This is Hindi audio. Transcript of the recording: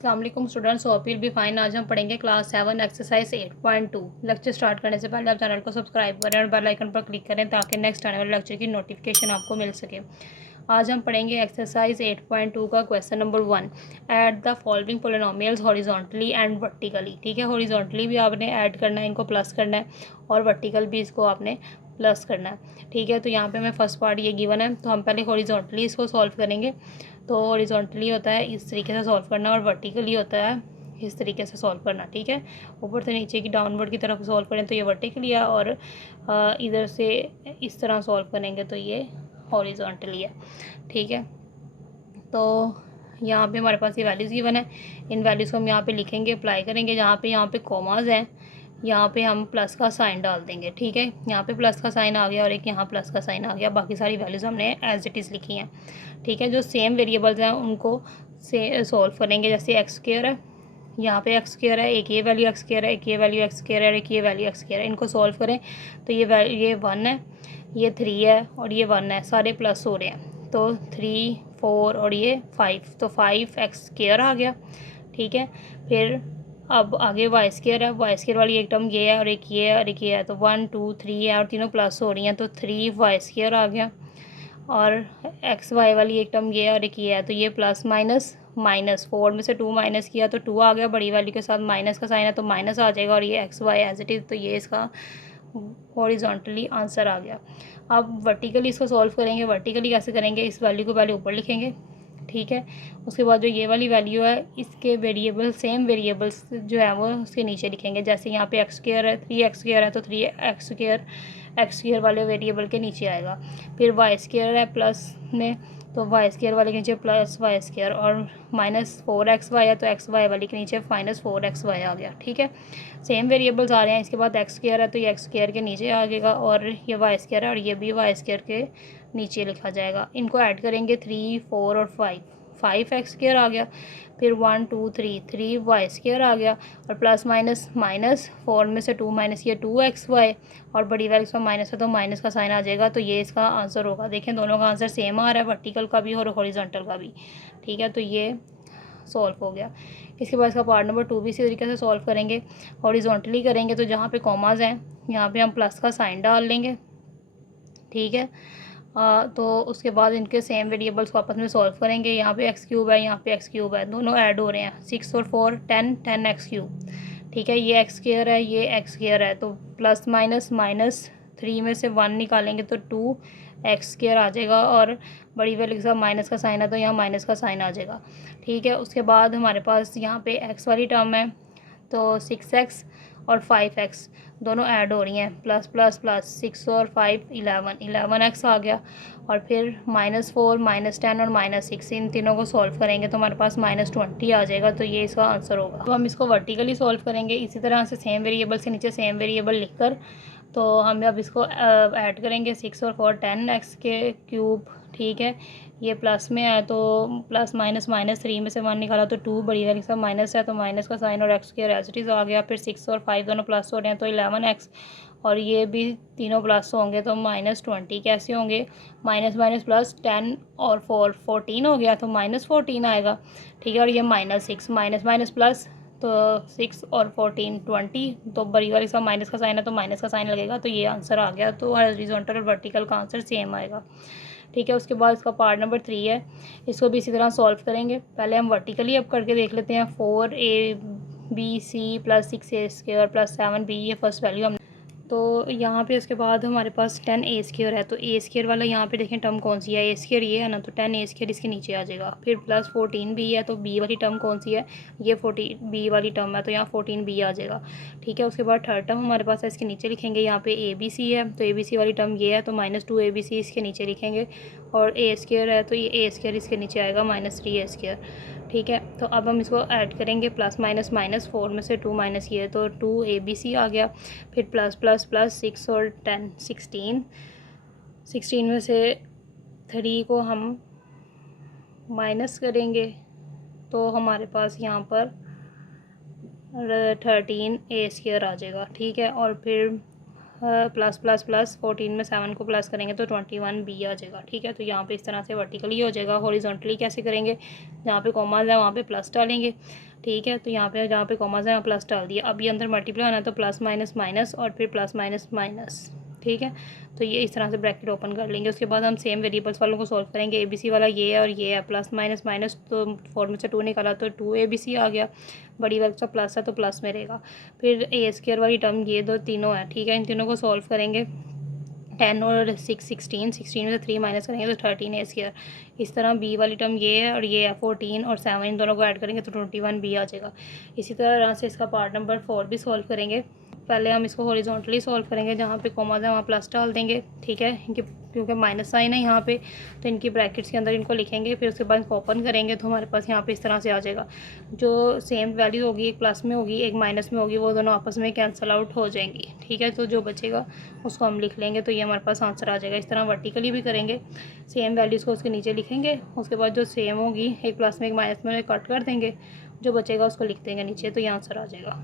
अस्सलाम students, hope you will be fine. आज हम पढ़ेंगे क्लास 7 एक्सरसाइज 8.2। लेक्चर स्टार्ट करने से पहले आप चैनल को सब्सक्राइब करें और बेल आइकन पर क्लिक करें ताकि नेक्स्ट आने वाले लेक्चर की नोटिफिकेशन आपको मिल सके। आज हम पढ़ेंगे एक्सरसाइज 8.2 का question number 1। Add the following polynomials horizontally and vertically. ठीक है, हॉरिजॉन्टली भी आपने ऐड करना है, इनको प्लस करना है, और वर्टिकल भी इसको आपने प्लस करना है। ठीक है, तो यहाँ पे हमें फर्स्ट पार्ट ये गिवन है, तो हम पहले हॉरिजॉन्टली इसको सॉल्व करेंगे। तो हॉरिजॉन्टली होता है इस तरीके से सॉल्व करना, और वर्टिकली होता है इस तरीके से सॉल्व करना। ठीक है, ऊपर से नीचे की डाउनवर्ड की तरफ सॉल्व करें तो ये वर्टिकली है, और इधर से इस तरह सॉल्व करेंगे तो ये हॉरिजॉन्टली है। ठीक है, तो यहाँ पे हमारे पास ये वैल्यूज़ गिवन है, इन वैल्यूज़ को हम यहाँ पे लिखेंगे, अप्लाई करेंगे। यहाँ पे कॉमाज हैं, यहाँ पे हम प्लस का साइन डाल देंगे। ठीक है, यहाँ पे प्लस का साइन आ गया और एक यहाँ प्लस का साइन आ गया। बाकी सारी वैल्यूज़ हमने एज इट इज़ लिखी हैं। ठीक है, जो सेम वेरिएबल्स हैं उनको से सॉल्व करेंगे। जैसे एक्स स्क्वायर है, यहाँ पे एक्स स्क्वायर है, एक ये वैल्यू एक्स स्क्वायर है, एक ये वैल्यू एक्स स्क्वायर है, एक ये वैल्यू एक्स स्क्वायर है। इनको सॉल्व करें तो ये 1 है, ये 3 है और ये 1 है, सारे प्लस हो रहे हैं। तो 3 4 और ये 5, तो 5 एक्स स्क्वायर आ गया। ठीक है, फिर अब आगे वाई स्क्वायर है, वाई स्क्वायर वाली एक टर्म ये है और एक ये है और एक ये है, तो 1 2 3 है और तीनों प्लस हो रही हैं, तो 3 वाई स्क्वायर आ गया। और एक्स वाई वाली एक टर्म ये है और एक ये है, तो ये प्लस माइनस माइनस, 4 में से 2 माइनस किया तो 2 आ गया, बड़ी वैल्यू के साथ माइनस का साइन है तो माइनस आ जाएगा, और ये X Y as it is, तो ये इसका हॉरिजॉन्टली आंसर आ गया। अब वर्टिकली इसको सॉल्व करेंगे। वर्टिकली कैसे करेंगे, इस वैल्यू को पहले ऊपर लिखेंगे। ठीक है, उसके बाद जो ये वाली वैल्यू है इसके वेरिएबल सेम वेरिएबल्स जो है वो उसके नीचे लिखेंगे। जैसे यहाँ पे एक्स स्क्वायर है, 3 एक्स स्क्वायर है तो 3 एक्स स्क्वायर वाले वेरिएबल के नीचे आएगा। फिर वाई स्क्वायर है प्लस में, तो वाई स्क्वायर वाले के नीचे प्लस वाई स्क्वायर, और माइनस 4 एक्स वाई है तो एक्स वाई वाले के नीचे माइनस 4 एक्स वाई आ गया। ठीक है, सेम वेरिएबल्स आ रहे हैं। इसके बाद एक्स स्क्वायर है तो ये एक्स स्क्वायर के नीचे आ जाएगा, और ये वाई स्क्वायर है और ये भी वाई स्क्वायर के नीचे लिखा जाएगा। इनको ऐड करेंगे 3 4 और 5 एक्स स्क्वायर आ गया। फिर 1 2 3 वाई स्क्वायर आ गया, और प्लस माइनस माइनस, 4 में से 2 माइनस किया 2 एक्स वाई, और बड़ी वैल्यू का माइनस है तो माइनस का साइन आ जाएगा, तो ये इसका आंसर होगा। देखें दोनों का आंसर सेम आ रहा है, वर्टिकल का भी और हॉरिजॉन्टल का भी। ठीक है, तो ये सॉल्व हो गया। इसके बाद इसका पार्ट नंबर 2 भी इसी तरीके से सॉल्व करेंगे। हॉरिजॉन्टली करेंगे तो जहाँ पे कॉमाज हैं यहाँ पे हम प्लस का साइन डाल लेंगे। ठीक है, तो उसके बाद इनके सेम वेरिएबल्स को आपस में सॉल्व करेंगे। यहाँ पे एक्स क्यूब है, यहाँ पे एक्स क्यूब है, दोनों ऐड हो रहे हैं। 6 और 4 10 एक्स क्यूब। ठीक है, ये एक्स स्क्वायर है, ये एक्स स्क्वायर है, तो प्लस माइनस माइनस, 3 में से 1 निकालेंगे तो 2 एक्स स्क्वायर आ जाएगा, और बड़ी वैल्यू के साथ माइनस का साइन है तो यहाँ माइनस का साइन आ जाएगा। ठीक है, उसके बाद हमारे पास यहाँ पे एक्स वाली टर्म है, तो 6x और 5x दोनों ऐड हो रही हैं, प्लस प्लस प्लस, 6 और 5 11x आ गया। और फिर -4 -10 और -6, इन तीनों को सॉल्व करेंगे तो हमारे पास -20 आ जाएगा, तो ये इसका आंसर होगा। तो हम इसको वर्टिकली सॉल्व करेंगे इसी तरह से, सेम वेरिएबल से नीचे सेम वेरिएबल लिखकर। तो हम अब इसको ऐड करेंगे, 6 और 4 10x के क्यूब। ठीक है, ये प्लस में है तो प्लस माइनस माइनस, 3 में से 1 निकाला तो 2, बड़ी वैल्यू सब माइनस है तो माइनस का साइन, और X square as it is आ गया। फिर 6 और 5 दोनों प्लस हो रहे हैं तो 11x, और ये भी तीनों प्लस होंगे तो -20 कैसे होंगे, माइनस माइनस प्लस, 10 और 4 14 हो गया तो -14 आएगा। ठीक है, और ये -6 माइनस माइनस प्लस, तो 6 और 14 20, तो बड़ी वाली इसका माइनस का साइन है तो माइनस का साइन लगेगा, तो ये आंसर आ गया। तो हॉरिजॉन्टल और वर्टिकल का आंसर सेम आएगा। ठीक है, उसके बाद इसका पार्ट नंबर 3 है, इसको भी इसी तरह सॉल्व करेंगे। पहले हम वर्टिकली अब करके देख लेते हैं। 4ab plus 6a² plus 7b, ये फर्स्ट वैल्यू हम, तो यहाँ पे उसके बाद हमारे पास 10a² है, तो a² वाला यहाँ पे देखें टर्म कौन सी है, a² ये है ना, तो 10a² इसके नीचे आ जाएगा। फिर प्लस 14b है, तो b वाली टर्म कौन सी है, ये 14b वाली टर्म है, तो यहाँ 14b आ जाएगा। ठीक है, उसके बाद थर्ड टर्म हमारे पास है, इसके नीचे लिखेंगे। यहाँ पे abc है, तो abc वाली टर्म ये है, तो -2abc इसके नीचे लिखेंगे। और a² है, तो ये a² इसके नीचे आएगा, -3a²। ठीक है, तो अब हम इसको ऐड करेंगे, प्लस माइनस माइनस, 4 में से 2 माइनस किए तो 2abc आ गया। फिर प्लस प्लस प्लस, 6 और 10 16 में से 3 को हम माइनस करेंगे तो हमारे पास यहाँ पर 13a² आ जाएगा। ठीक है, और फिर प्लस प्लस प्लस 14 में 7 को प्लस करेंगे तो 21b आ जाएगा। ठीक है, तो यहाँ पे इस तरह से वर्टिकली हो जाएगा। हॉरिजॉन्टली कैसे करेंगे, जहाँ पे कॉमाज है वहाँ पे प्लस डालेंगे। ठीक है, तो यहाँ पे जहाँ पे कॉमाज है वहाँ प्लस डाल दिया। अब ये अंदर मल्टीप्लाई होना है तो प्लस माइनस माइनस और फिर प्लस माइनस माइनस। ठीक है, तो ये इस तरह से ब्रैकेट ओपन कर लेंगे। उसके बाद हम सेम वेरिएबल्स वालों को सॉल्व करेंगे। ABC वाला ये है और ये है, प्लस माइनस माइनस, तो 4 में से 2 निकाला तो 2ABC आ गया। बड़ी वाले का प्लस है तो प्लस में रहेगा। फिर A² वाली टर्म ये दो तीनों है। ठीक है, इन तीनों को सॉल्व करेंगे। 10 और 6 16 में से 3 माइनस करेंगे तो 13A²। इस तरह B वाली टर्म ये है और ये है 14 और 7, इन दोनों को ऐड करेंगे तो 21b आ जाएगा। इसी तरह से इसका पार्ट नंबर 4 भी सॉल्व करेंगे। पहले हम इसको हॉरिजॉन्टली सॉल्व करेंगे, जहाँ पे कॉमाज है वहाँ प्लस डाल देंगे। ठीक है, इनके क्योंकि माइनस साइन है यहाँ पे तो इनकी ब्रैकेट्स के अंदर इनको लिखेंगे। फिर उसके बाद ओपन करेंगे तो हमारे पास यहाँ पे इस तरह से आ जाएगा। जो सेम वैल्यू होगी, एक प्लस में होगी एक माइनस में होगी, वो दोनों आपस में कैंसिल आउट हो जाएंगी। ठीक है, तो जो बचेगा उसको हम लिख लेंगे तो ये हमारे पास आंसर आ जाएगा। इस तरह वर्टिकली भी करेंगे, सेम वैल्यूज़ को उसके नीचे लिखेंगे। उसके बाद जो सेम होगी, एक प्लस में एक माइनस में, कट कर देंगे। जो बचेगा उसको लिख देंगे नीचे, तो ये आंसर आ जाएगा।